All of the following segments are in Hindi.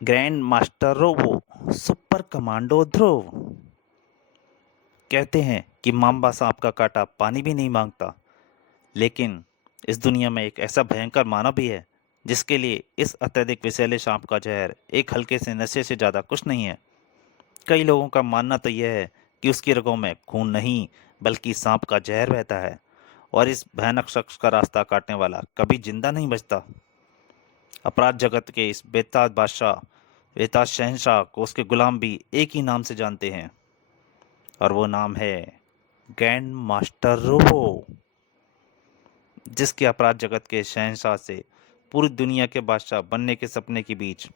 Grand master robo super commando Dhruv कहते हैं कि माम्बा सांप का काटा पानी भी नहीं मांगता। लेकिन इस दुनिया में एक ऐसा भयंकर मानव भी है जिसके लिए इस अत्यधिक विषैले सांप का जहर एक हल्के से नशे से ज्यादा कुछ नहीं है। कई लोगों का मानना तो यह है कि उसकी रगों में खून नहीं बल्कि सांप का जहर बहता है और इस भयानक शख्स का रास्ता काटने वाला कभी जिंदा नहीं बचता। अपराध जगत के इस बेताज बादशाह बेताज शहंशाह को उसके गुलाम भी एक ही नाम से जानते हैं और वो नाम है ग्रैंड मास्टर रोबो, जिसके अपराध जगत के शहंशाह से पूरी दुनिया के बादशाह बनने के सपने के बीच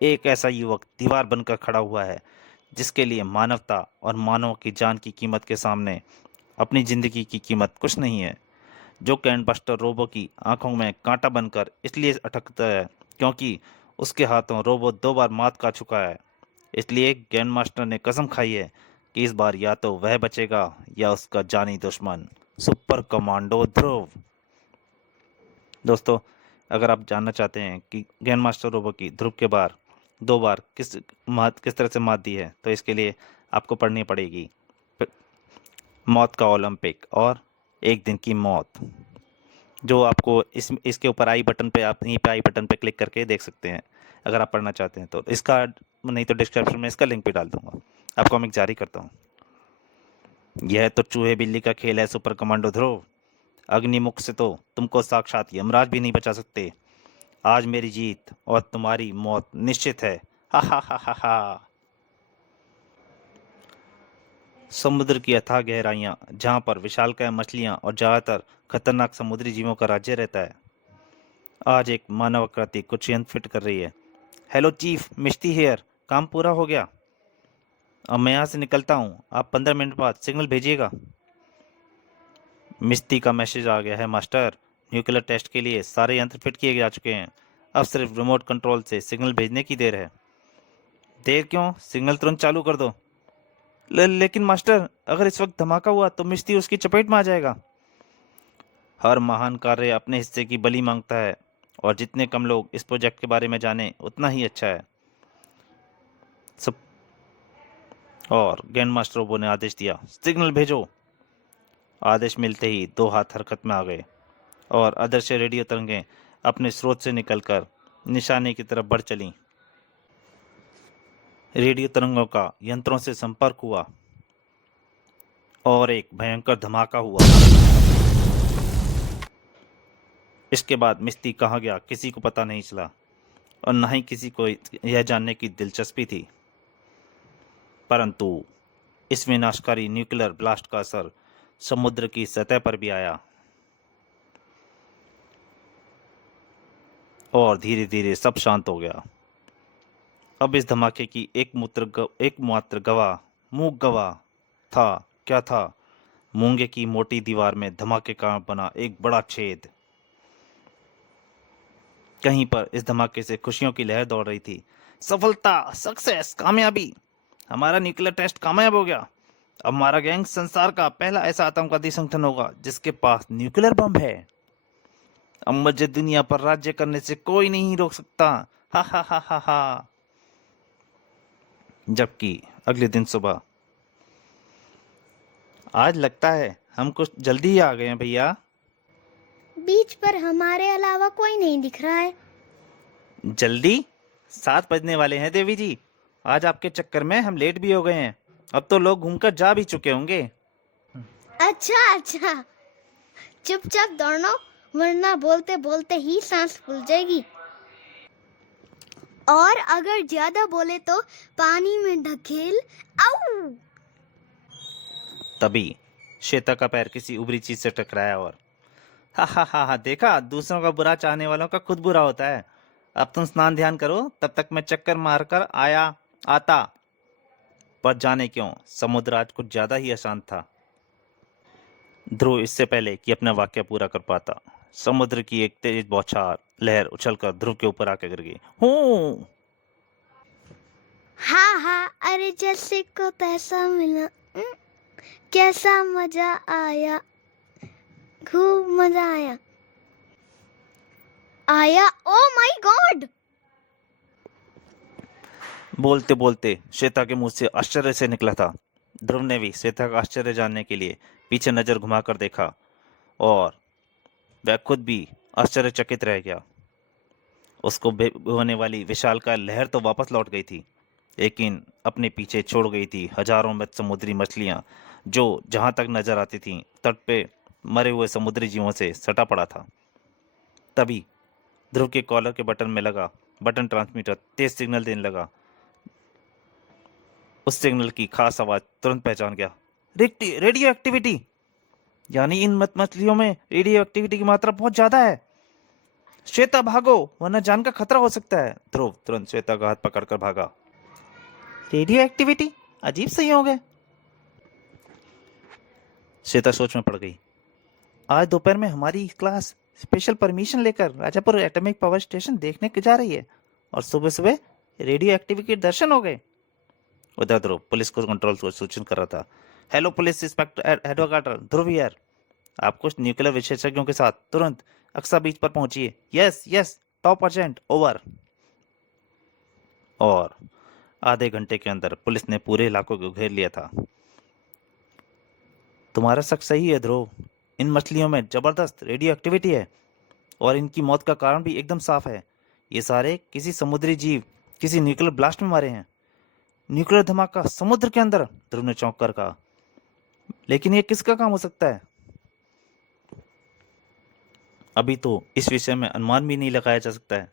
एक ऐसा युवक दीवार बनकर खड़ा हुआ है जिसके लिए मानवता और मानव की जान की कीमत के सामने अपनी जिंदगी की कीमत कुछ नहीं है। जो ग्रैंड मास्टर रोबो की आंखों में कांटा बनकर इसलिए अटकता है क्योंकि उसके हाथों रोबो 2 बार मात खा चुका है। इसलिए ग्रैंड मास्टर ने कसम खाई है कि इस बार या तो वह बचेगा या उसका जानी दुश्मन सुपर कमांडो ध्रुव। दोस्तों, अगर आप जानना चाहते हैं कि ग्रैंड मास्टर रोबो की ध्रुव के बार 2 बार किस तरह से मात दी है तो इसके लिए आपको पढ़नी पड़ेगी मौत का ओलंपिक और एक दिन की मौत, जो आपको इसके ऊपर आई बटन पे आप यहीं पे आई बटन पे क्लिक करके देख सकते हैं अगर आप पढ़ना चाहते हैं तो। इसका नहीं तो डिस्क्रिप्शन में इसका लिंक भी डाल दूंगा। आप कॉमिक जारी करता हूँ। यह तो चूहे बिल्ली का खेल है सुपर कमांडो ध्रुव। अग्निमुख से तो तुमको साक्षात यमराज भी नहीं बचा सकते। आज मेरी जीत और तुम्हारी मौत निश्चित है। हा हा हा हा हा। समुद्र की अथाह गहराइयां जहां पर विशालकाय मछलियां और ज्यादातर खतरनाक समुद्री जीवों का राज्य रहता है, आज एक मानव आकृति कुछ यंत्र फिट कर रही है। हेलो चीफ, मिस्टी हेयर, काम पूरा हो गया। अब मैं यहाँ से निकलता हूँ, आप 15 मिनट बाद सिग्नल भेजिएगा। मिस्टी का मैसेज आ गया है मास्टर। न्यूक्लियर टेस्ट के लिए सारे यंत्र फिट किए जा चुके हैं। अब सिर्फ रिमोट कंट्रोल से सिग्नल भेजने की देर है। देर क्यों, सिग्नल तुरंत चालू कर दो। लेकिन मास्टर, अगर इस वक्त धमाका हुआ तो मिस्टी उसकी चपेट में आ जाएगा। हर महान कार्य अपने हिस्से की बलि मांगता है और जितने कम लोग इस प्रोजेक्ट के बारे में जाने उतना ही अच्छा है। सब और ग्रैंड मास्टर रोबो ने आदेश दिया, सिग्नल भेजो। आदेश मिलते ही 2 हाथ हरकत में आ गए और अदृश्य रेडियो तरंगें अपने स्रोत से निकलकर निशाने की तरफ बढ़ चलीं। रेडियो तरंगों का यंत्रों से संपर्क हुआ और एक भयंकर धमाका हुआ। इसके बाद मिस्टी कहाँ गया किसी को पता नहीं चला और न ही किसी को यह जानने की दिलचस्पी थी। परंतु इस विनाशकारी न्यूक्लियर ब्लास्ट का असर समुद्र की सतह पर भी आया और धीरे धीरे सब शांत हो गया। अब इस धमाके की एकमात्र गवाह मूक गवाह था। क्या था? मूंगे की मोटी दीवार में धमाके का बना एक बड़ा छेद। कहीं पर इस धमाके से खुशियों की लहर दौड़ रही थी। सफलता, सक्सेस, कामयाबी, हमारा न्यूक्लियर टेस्ट कामयाब हो गया। अब हमारा गैंग संसार का पहला ऐसा आतंकवादी संगठन होगा जिसके पास न्यूक्लियर बम है। अब मुझे दुनिया पर राज्य करने से कोई नहीं रोक सकता। हा हा हा हा हा। जबकि अगले दिन सुबह, आज लगता है हम कुछ जल्दी ही आ गए हैं भैया। बीच पर हमारे अलावा कोई नहीं दिख रहा है। जल्दी? 7 बजने वाले हैं देवी जी। आज आपके चक्कर में हम लेट भी हो गए हैं। अब तो लोग घूमकर जा भी चुके होंगे। अच्छा अच्छा, चुपचाप दौड़ना, वरना बोलते बोलते ही सांस फूल जाएगी। और अगर ज्यादा बोले तो पानी में ढकेल। आऊ! तभी श्वेता का पैर किसी उभरी चीज से टकराया और हा हा हा हा, देखा, दूसरों का बुरा चाहने वालों का खुद बुरा होता है। अब तुम स्नान ध्यान करो, तब तक मैं चक्कर मारकर आता। पर जाने क्यों समुद्र आज कुछ ज्यादा ही अशांत था। ध्रुव इससे पहले कि अपना वाक्य पूरा कर पाता, समुद्र की एक तेज बौछार लहर उछलकर ध्रुव के ऊपर आकर गिर गई। हूँ। हाँ हाँ, अरे जैसे को तैसा मिला। कैसा मजा आया, खूब मजा आया। Oh my God! बोलते बोलते श्वेता के मुंह से आश्चर्य से निकला था। ध्रुव ने भी श्वेता का आश्चर्य जानने के लिए पीछे नजर घुमाकर देखा और वह खुद भी आश्चर्यचकित रह गया। उसको होने वाली विशालकाय लहर तो वापस लौट गई थी, लेकिन अपने पीछे छोड़ गई थी हजारों मृत समुद्री मछलियां जो जहां तक नजर आती थीं तट पे मरे हुए समुद्री जीवों से सटा पड़ा था। तभी ध्रुव के कॉलर के बटन में लगा बटन ट्रांसमीटर तेज सिग्नल देने लगा। उस सिग्नल की खास आवाज तुरंत पहचान गया। रेडियो एक्टिविटी, यानी इन मछलियों में रेडियो एक्टिविटी की मात्रा बहुत ज्यादा है। श्वेता भागो, वरना जान का खतरा हो सकता है। ध्रुव तुरंत श्वेता का हाथ पकड़कर भागा। रेडियो एक्टिविटी, अजीब संयोग है। श्वेता सोच में पड़ गई। आज दोपहर में हमारी क्लास स्पेशल परमिशन लेकर राजापुर एटॉमिक पावर स्टेशन देखने के जा रही है और सुबह सुबह रेडियो एक्टिविटी के दर्शन हो गए। उधर ध्रुव पुलिस को कंट्रोल को सूचना कर रहा था। Hello police inspector advocate Dhruv here, आप कुछ न्यूक्लियर विशेषज्ञों के साथ तुरंत अक्सा बीच पर पहुंचिए। Yes yes, top urgent, over. और आधे घंटे के अंदर पुलिस ने पूरे इलाकों को घेर लिया था। तुम्हारा शक सही है ध्रुव, इन मछलियों में जबरदस्त रेडियो एक्टिविटी है और इनकी मौत का कारण भी एकदम साफ है। ये सारे किसी समुद्री जीव किसी न्यूक्लियर ब्लास्ट में मारे हैं। न्यूक्लियर धमाका समुद्र के अंदर, ध्रुव ने चौंक कर कहा। लेकिन ये किसका काम हो सकता है? अभी तो इस विषय में अनुमान भी नहीं लगाया जा सकता है,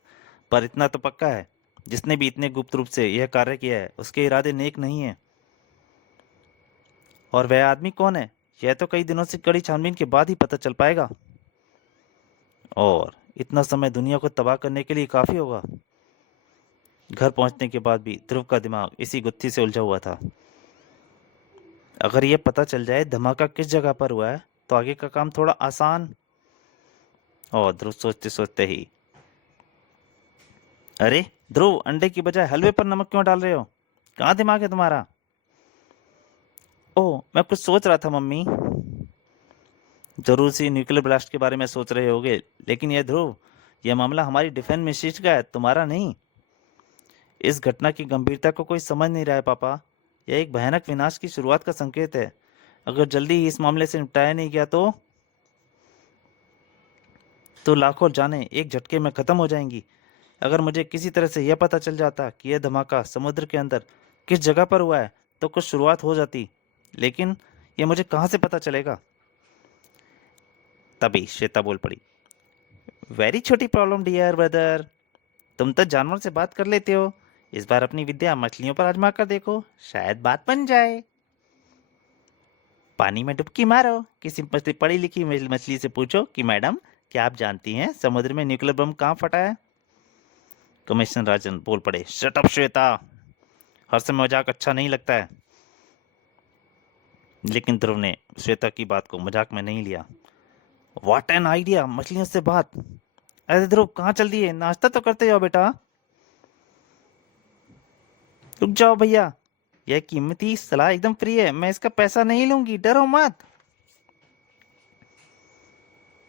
पर इतना तो पक्का है, जिसने भी इतने गुप्त रूप से यह कार्य किया है उसके इरादे नेक नहीं है। और वह आदमी कौन है, यह तो कई दिनों से कड़ी छानबीन के बाद ही पता चल पाएगा। और इतना समय दुनिया को तबाह करने के लिए काफी होगा। घर पहुंचने के बाद भी ध्रुव का दिमाग इसी गुत्थी से उलझा हुआ था। अगर यह पता चल जाए धमाका किस जगह पर हुआ है तो आगे का काम थोड़ा आसान। और ध्रुव सोचते सोचते ही, अरे ध्रुव, अंडे की बजाय हलवे पर नमक क्यों डाल रहे हो? कहाँ दिमाग है तुम्हारा? ओह, मैं कुछ सोच रहा था मम्मी। जरूर सी न्यूक्लियर ब्लास्ट के बारे में सोच रहे होगे, लेकिन यह ध्रुव, यह मामला हमारी डिफेंस मिनिस्ट्री का है, तुम्हारा नहीं। इस घटना की गंभीरता को कोई समझ नहीं रहा है पापा। यह एक भयानक विनाश की शुरुआत का संकेत है। अगर जल्दी ही इस मामले से निपटाया नहीं गया तो लाखों जानें एक झटके में खत्म हो जाएंगी। अगर मुझे किसी तरह से यह पता चल जाता कि यह धमाका समुद्र के अंदर किस जगह पर हुआ है तो कुछ शुरुआत हो जाती, लेकिन यह मुझे कहाँ से पता चलेगा? तभी श्वेता बोल पड़ी। वेरी छोटी प्रॉब्लम डियर ब्रदर, तुम तो जानवर से बात कर लेते हो, इस बार अपनी विद्या मछलियों पर आजमा कर देखो, शायद बात बन जाए। पानी में डुबकी मारो, किसी पढ़ी लिखी मछली से पूछो कि मैडम, क्या आप जानती हैं समुद्र में न्यूक्लियर बम कहाँ फटा है? कमिश्नर राजन बोल पड़े। शट अप श्वेता, हर समय मजाक अच्छा नहीं लगता है। लेकिन ध्रुव ने श्वेता की बात को मजाक में नहीं लिया। व्हाट एन आइडिया, मछलियों से बात। अरे ध्रुव, कहाँ चल दिए? नाश्ता तो करते जाओ बेटा। रुक जाओ भैया, यह कीमती सलाह एकदम फ्री है, मैं इसका पैसा नहीं लूंगी, डरो मत।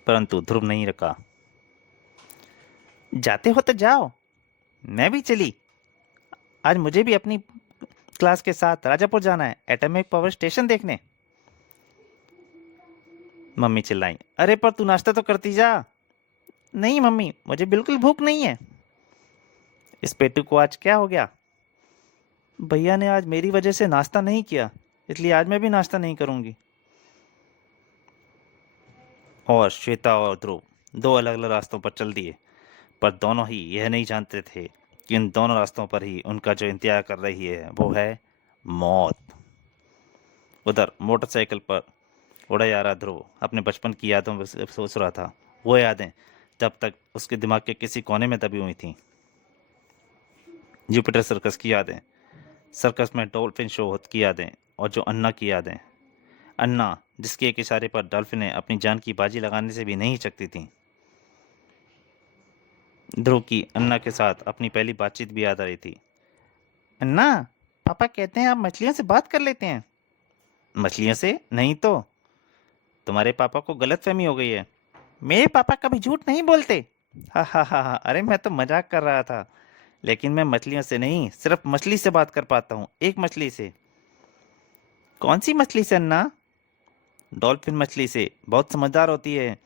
परंतु ध्रुव नहीं रुका। जाते हो तो जाओ, मैं भी चली। आज मुझे भी अपनी क्लास के साथ राजापुर जाना है, एटॉमिक पावर स्टेशन देखने। मम्मी चिल्लाई। अरे पर तू नाश्ता तो करती जा। नहीं मम्मी, मुझे बिल्कुल भूख नहीं है। इस पेटू को आज क्या हो गया? भैया ने आज मेरी वजह से नाश्ता नहीं किया, इसलिए आज मैं भी नाश्ता नहीं करूंगी। और श्वेता और ध्रुव दो अलग अलग रास्तों पर चल दिए, पर दोनों ही यह नहीं जानते थे कि इन दोनों रास्तों पर ही उनका जो इंतजार कर रही है वो है मौत। उधर मोटरसाइकिल पर उड़ा जा रहा ध्रुव अपने बचपन की यादों में सोच रहा था। वो यादें जब तक उसके दिमाग के किसी कोने में दबी हुई थीं। जुपिटर सर्कस की यादें, सर्कस में डॉल्फिन शो की यादें, और जो अन्ना की यादें। अन्ना जिसके एक इशारे पर डॉल्फिनें अपनी जान की बाजी लगाने से भी नहीं हिचकती थीं। ध्रुव की अन्ना के साथ अपनी पहली बातचीत भी याद आ रही थी। अन्ना, पापा कहते हैं आप मछलियों से बात कर लेते हैं। मछलियों से नहीं तो तुम्हारे पापा को गलतफहमी हो गई है। मेरे पापा कभी झूठ नहीं बोलते। हा हा हा हा, अरे मैं तो मजाक कर रहा था। लेकिन मैं मछलियों से नहीं, सिर्फ मछली से बात कर पाता हूँ, एक मछली से। कौन सी मछली से अन्ना? डॉल्फिन मछली से, बहुत समझदार होती है।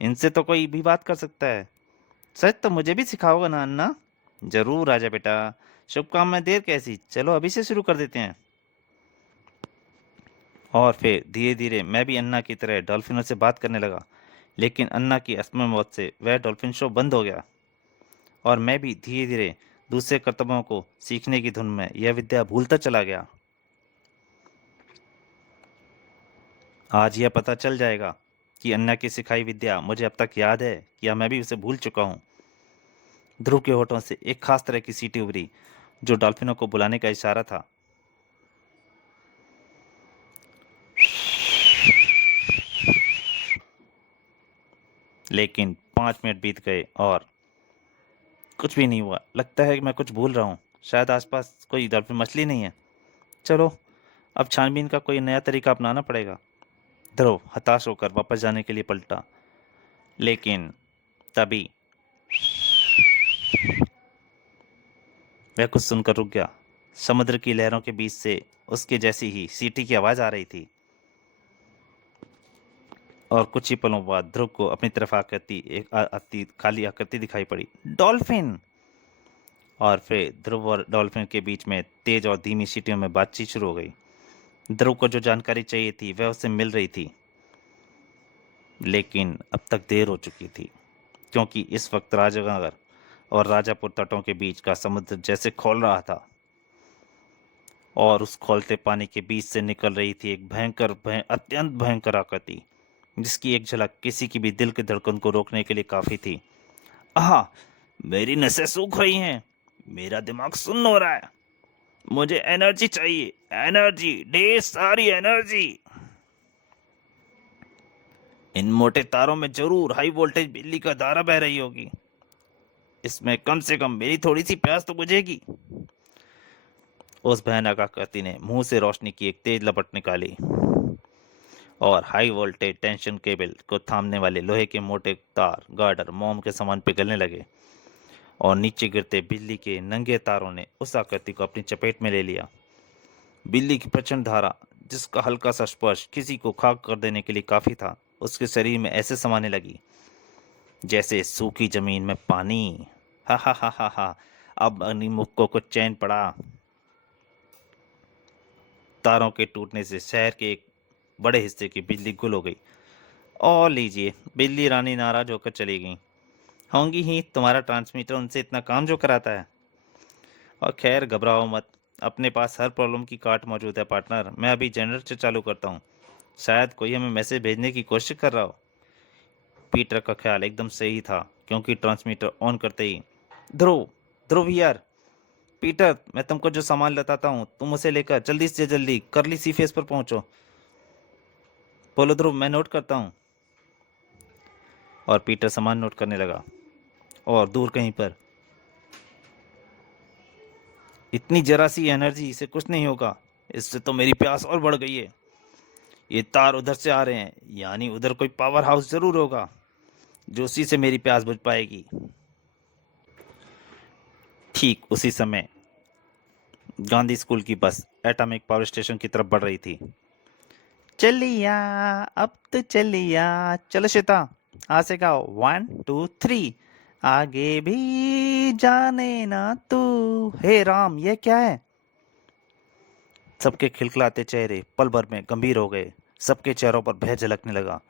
इनसे तो कोई भी बात कर सकता है। सच तो मुझे भी सिखाओगे ना अन्ना? जरूर राजा बेटा। शुभ काम में देर कैसी, चलो अभी से शुरू कर देते हैं। और फिर धीरे धीरे मैं भी अन्ना की तरह डॉल्फिनों से बात करने लगा। लेकिन अन्ना की असमय मौत से वह डॉल्फिन शो बंद हो गया। और मैं भी धीरे धीरे दूसरे कर्तव्यों को सीखने की धुन में यह विद्या भूलता चला गया। आज यह पता चल जाएगा कि अन्ना की सिखाई विद्या मुझे अब तक याद है या मैं भी उसे भूल चुका हूँ। ध्रुव के होठों से एक खास तरह की सीटी उभरी, जो डॉल्फिनों को बुलाने का इशारा था। लेकिन 5 मिनट बीत गए और कुछ भी नहीं हुआ। लगता है कि मैं कुछ भूल रहा हूँ। शायद आसपास कोई डॉल्फिन मछली नहीं है। चलो, अब छानबीन का कोई नया तरीका अपनाना पड़ेगा। ध्रुव हताश होकर वापस जाने के लिए पलटा। लेकिन तभी वह कुछ सुनकर रुक गया। समुद्र की लहरों के बीच से उसके जैसी ही सीटी की आवाज आ रही थी। और कुछ ही पलों बाद ध्रुव को अपनी तरफ आती खाली आकृति दिखाई पड़ी। डॉल्फिन! और फिर ध्रुव और डॉल्फिन के बीच में तेज और धीमी सीटियों में बातचीत शुरू हो गई। ध्रुव को जो जानकारी चाहिए थी वह उसे मिल रही थी। लेकिन अब तक देर हो चुकी थी, क्योंकि इस वक्त राजनगर और राजापुर तटों के बीच का समुद्र जैसे खोल रहा था। और उस खोलते पानी के बीच से निकल रही थी एक अत्यंत भयंकर आकृति, जिसकी एक झलक किसी की भी दिल की धड़कन को रोकने के लिए काफी थी। आह! मेरी नसें सूख रही हैं। मेरा दिमाग सुन्न हो रहा है। मुझे एनर्जी चाहिए, एनर्जी, ढेर सारी एनर्जी। इन मोटे तारों में जरूर हाई वोल्टेज बिजली का धारा बह रही होगी। इसमें कम से कम मेरी थोड़ी सी प्यास तो बुझेगी। उस भयानक आकृति ने मुंह से रोशनी की एक तेज लपट निकाली और हाई वोल्टेज टेंशन केबल को थामने वाले लोहे के मोटे तार गार्डर मोम के समान पिघलने लगे। और नीचे गिरते बिजली के नंगे तारों ने उस आकृति को अपनी चपेट में ले लिया। बिजली की प्रचंड धारा, जिसका हल्का सा स्पर्श किसी को खाक कर देने के लिए काफी था, उसके शरीर में ऐसे समाने लगी जैसे सूखी जमीन में पानी। हा हा हा हा हा! अब अग्निमुख को कुछ चैन पड़ा। तारों के टूटने से शहर के एक बड़े हिस्से की बिजली गुल हो गई। और लीजिए, बिजली रानी नाराज होकर चली गई। होंगी ही, तुम्हारा ट्रांसमीटर उनसे इतना काम जो कराता है। और खैर, घबराओ मत, अपने पास हर प्रॉब्लम की कार्ड मौजूद है पार्टनर। मैं अभी जनरेटर चालू करता हूँ। शायद कोई हमें मैसेज भेजने की कोशिश कर रहा हो। पीटर का ख्याल एकदम सही था, क्योंकि ट्रांसमीटर ऑन करते ही ध्रुव, ध्रुव यार, पीटर, मैं तुमको जो सामान बताता हूँ तुम उसे लेकर जल्दी से जल्दी करली सी फेस पर पहुंचो। बोलो ध्रुव, मैं नोट करता हूँ। और पीटर सामान नोट करने लगा। और दूर कहीं पर, इतनी जरा सी एनर्जी से कुछ नहीं होगा। इससे तो मेरी प्यास और बढ़ गई है। ये तार उधर से आ रहे हैं, यानी उधर कोई पावर हाउस जरूर होगा, जो उसी से मेरी प्यास बुझ पाएगी। ठीक उसी समय गांधी स्कूल की बस एटॉमिक पावर स्टेशन की तरफ बढ़ रही थी। चलिया, अब तो चलिया, चलो श्वेता, आज से गाओ 1 2 3। आगे भी जाने ना तू। हे राम, ये क्या है? सबके खिलखिलाते चेहरे पल भर में गंभीर हो गए। सबके चेहरों पर भय झलकने लगा।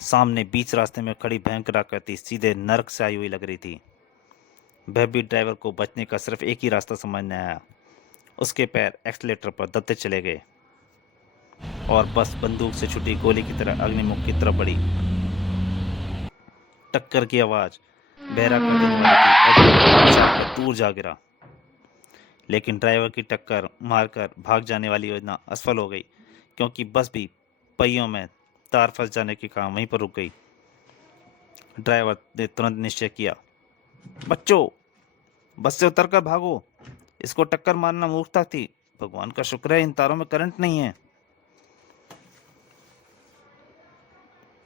सामने बीच रास्ते में खड़ी भयंकर आकृति सीधे नरक से आई हुई लग रही थी। भयभीत ड्राइवर को बचने का सिर्फ एक ही रास्ता समझ में आया। उसके पैर एक्सीलेटर पर दबते चले गए और बस बंदूक से छुटी गोली की तरह अग्निमुख की तरफ बढ़ी। टक्कर की आवाज बहरा कर देने वाली थी। अग्निमुख उछलकर दूर जा गिरा। लेकिन ड्राइवर की टक्कर मारकर भाग जाने वाली योजना असफल हो गई, क्योंकि बस भी पहियों में तार फंस जाने के कारण वहीं पर रुक गई। ड्राइवर ने तुरंत निश्चय किया, बच्चों, बस से उतरकर भागो। इसको टक्कर मारना मूर्खता थी। भगवान का शुक्र है इन तारों में करंट नहीं है।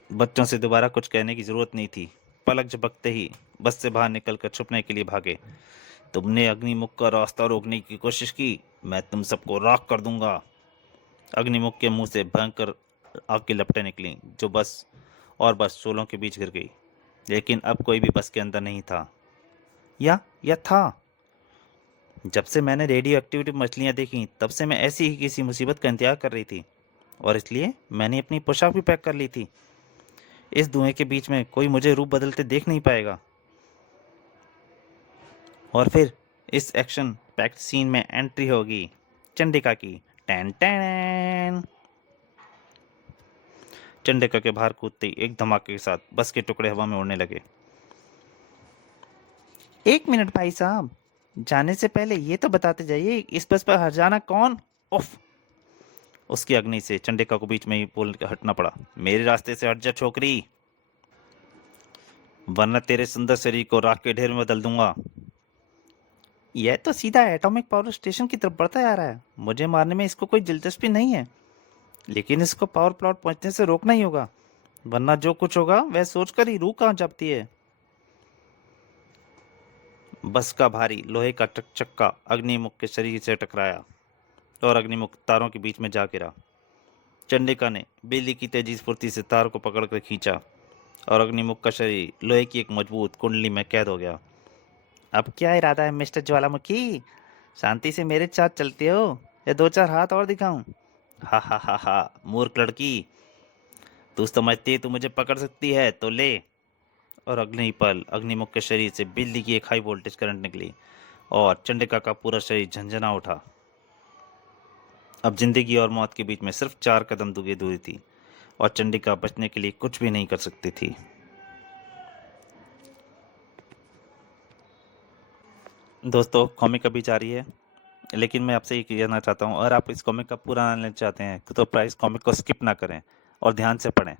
बच्चों से दोबारा कुछ कहने की जरूरत नहीं थी। पलक झपकते ही बस से बाहर निकलकर छुपने के लिए भागे। तुमने अग्निमुख का रास्ता रोकने की कोशिश की, मैं तुम सबको राख कर दूंगा। अग्निमुख के मुंह से भयंकर आग की लपटें निकलीं, जो बस शोलों के बीच गिर गई। लेकिन अब कोई भी बस के अंदर नहीं था। या था। जब से मैंने रेडियो एक्टिविटी मछलियां देखी, तब से मैं ऐसी ही किसी मुसीबत का इंतजार कर रही थी, और इसलिए मैंने अपनी पोशाक भी पैक कर ली थी। इस धुएं के बीच में कोई मुझे रूप बदलते देख नहीं पाएगा। और फिर इस एक्शन पैक्ड सीन में एंट्री होगी चंडिका की। Tan tan. चंडिका के बाहर कूदते ही एक धमाके के साथ बस के टुकड़े हवा में उड़ने लगे। 1 मिनट भाई साहब, जाने से पहले ये तो बताते जाइए, इस बस पर हर्जाना कौन? उफ! उसकी अग्नि से चंडिका को बीच में ही बोल के हटना पड़ा। मेरे रास्ते से हट जा छोकरी, वरना तेरे सुंदर शरीर को राख के ढेर में बदल दूंगा। यह तो सीधा एटॉमिक पावर स्टेशन की तरफ बढ़ता जा रहा है। मुझे मारने में इसको कोई दिलचस्पी नहीं है, लेकिन इसको पावर प्लांट पहुंचने से रोकना ही होगा, वरना जो कुछ होगा वह सोचकर ही रूह कांप जाती है। बस का भारी लोहे का चक्का अग्निमुख के शरीर से टकराया और अग्निमुख तारों के बीच में जा गिरा। चंडिका ने बिजली की तेजी स्फूर्ति से तार को पकड़कर खींचा और अग्निमुख का शरीर लोहे की एक मजबूत कुंडली में कैद हो गया। अब क्या इरादा है मिस्टर ज्वालामुखी? शांति से मेरे साथ चलते हो या 2-4 हाथ और दिखाऊं? हा हा हा हा, मूर्ख लड़की, तू समझती है तू मुझे पकड़ सकती है तो ले। और अगले ही पल अग्निमुख के शरीर से बिजली की एक हाई वोल्टेज करंट निकली और चंडिका का पूरा शरीर झंझना उठा। अब जिंदगी और मौत के बीच में सिर्फ 4 कदम दूरी थी और चंडिका बचने के लिए कुछ भी नहीं कर सकती थी। दोस्तों, कॉमिक अभी जारी है, लेकिन मैं आपसे ये कहना चाहता हूँ, अगर आप इस कॉमिक का पूरा आनंद लेना चाहते हैं तो इस कॉमिक को स्किप ना करें और ध्यान से पढ़ें।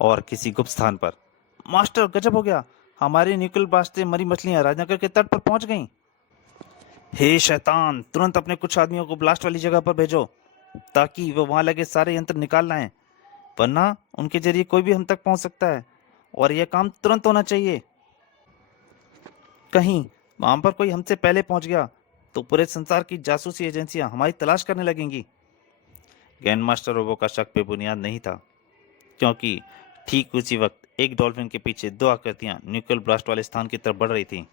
और किसी गुप्त स्थान पर। मास्टर, गजब हो गया, हमारी न्यूक्लियर ब्लास्ट से मरी मछलियां राजनगर के तट पर पहुंच गईं। हे शैतान, तुरंत अपने कुछ आदमियों को ब्लास्ट वाली जगह पर भेजो ताकि वो वहां लगे सारे यंत्र निकाल लाएं, वरना उनके जरिए कोई भी हम तक पहुंच सकता है और यह काम तुरंत होना चाहिए। कहीं वहां पर कोई हमसे पहले पहुंच गया तो पूरे संसार की जासूसी एजेंसियां हमारी तलाश करने लगेंगी। ग्रैंड मास्टर रोबो का शक बेबुनियाद नहीं था, क्योंकि ठीक उसी वक्त एक डॉल्फिन के पीछे 2 आकृतियां न्यूक्लियर ब्लास्ट वाले स्थान की तरफ बढ़ रही थीं।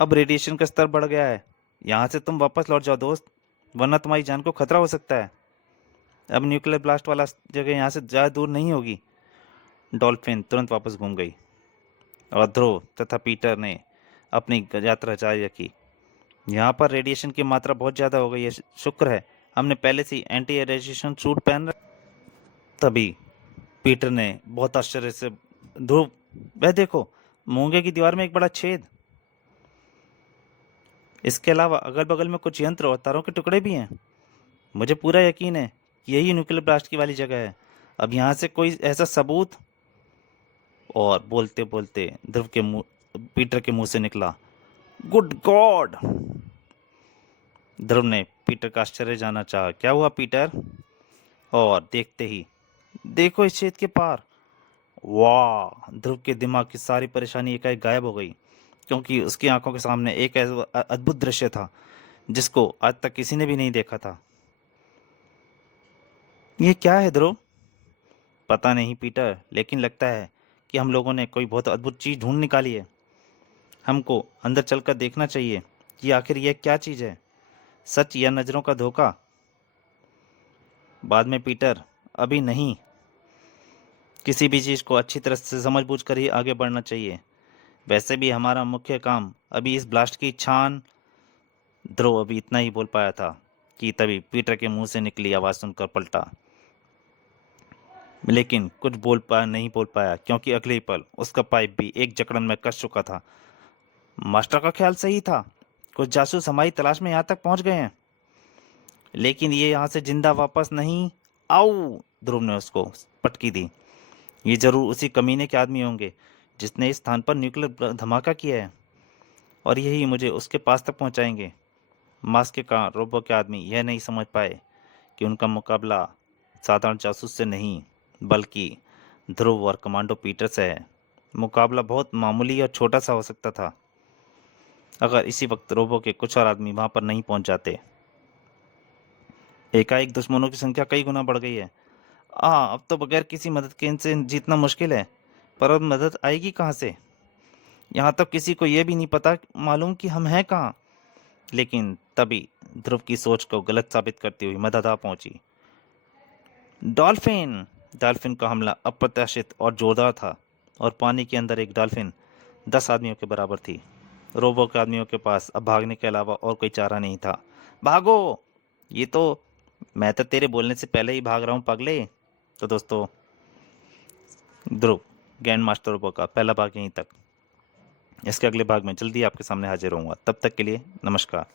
अब रेडिएशन का स्तर बढ़ गया है, यहाँ से तुम वापस लौट जाओ दोस्त, वरना तुम्हारी जान को खतरा हो सकता है। अब न्यूक्लियर ब्लास्ट वाला जगह यहाँ से ज़्यादा दूर नहीं होगी। डॉल्फिन तुरंत वापस घूम गई और ध्रुव तथा पीटर ने अपनी यात्रा जारी रखी। यहाँ पर रेडिएशन की मात्रा बहुत ज़्यादा हो गई है, शुक्र है हमने पहले से ही एंटी रेडिएशन सूट पहन रखा। तभी पीटर ने बहुत आश्चर्य से, ध्रुव, वह देखो, मूंगे की दीवार में एक बड़ा छेद। इसके अलावा अगल बगल में कुछ यंत्र और तारों के टुकड़े भी हैं। मुझे पूरा यकीन है कि यही न्यूक्लियर ब्लास्ट की वाली जगह है। अब यहाँ से कोई ऐसा सबूत। और बोलते बोलते ध्रुव के मुंह पीटर के मुंह से निकला, गुड गॉड। ध्रुव ने पीटर का आश्चर्य जानना चाहा। क्या हुआ पीटर? और देखते ही, देखो इस छेद के पार। वाह! ध्रुव के दिमाग की सारी परेशानी एकाएक गायब हो गई, क्योंकि उसकी आंखों के सामने एक ऐसा अद्भुत दृश्य था जिसको आज तक किसी ने भी नहीं देखा था। ये क्या है ध्रुव? पता नहीं पीटर, लेकिन लगता है कि हम लोगों ने कोई बहुत अद्भुत चीज ढूंढ निकाली है। हमको अंदर चलकर देखना चाहिए कि आखिर यह क्या चीज है, सच या नजरों का धोखा। बाद में पीटर, अभी नहीं। किसी भी चीज को अच्छी तरह से समझ बूझ कर ही आगे बढ़ना चाहिए। वैसे भी हमारा मुख्य काम अभी इस ब्लास्ट की छान। ध्रुव अभी इतना ही बोल पाया था कि तभी पीटर के मुंह से निकली आवाज सुनकर पलटा, लेकिन कुछ नहीं बोल पाया, क्योंकि अगले ही पल उसका पाइप भी एक जकड़न में कस चुका था। मास्टर का ख्याल सही था, कुछ जासूस हमारी तलाश में यहाँ तक पहुंच गए हैं, लेकिन ये यहाँ से जिंदा वापस नहीं। आओ! ध्रुव ने उसको पटकी दी। ये जरूर उसी कमीने के आदमी होंगे जिसने इस स्थान पर न्यूक्लियर धमाका किया है, और यही मुझे उसके पास तक पहुंचाएंगे। मास्क के कारण रोबो के आदमी यह नहीं समझ पाए कि उनका मुकाबला साधारण जासूस से नहीं, बल्कि ध्रुव और कमांडो पीटर से है। मुकाबला बहुत मामूली और छोटा सा हो सकता था अगर इसी वक्त रोबो के कुछ और आदमी वहां पर नहीं पहुंच जाते। एकाएक दुश्मनों की संख्या कई गुना बढ़ गई है। अब तो बगैर किसी मदद के इनसे जीतना मुश्किल है। पर अब मदद आएगी कहाँ से? यहाँ तक किसी को यह भी नहीं पता मालूम कि हम हैं कहाँ। लेकिन तभी ध्रुव की सोच को गलत साबित करती हुई मदद आ पहुंची। डॉल्फिन! डॉल्फिन का हमला अप्रत्याशित और जोरदार था और पानी के अंदर एक डॉल्फिन 10 आदमियों के बराबर थी। रोबो के आदमियों के पास अब भागने के अलावा और कोई चारा नहीं था। भागो! ये तो मैं तो तेरे बोलने से पहले ही भाग रहा हूँ पगले। तो दोस्तों, ध्रुव ग्रैंड मास्टर रोबो का पहला भाग यहीं तक। इसके अगले भाग में जल्दी आपके सामने हाजिर होऊंगा। तब तक के लिए नमस्कार।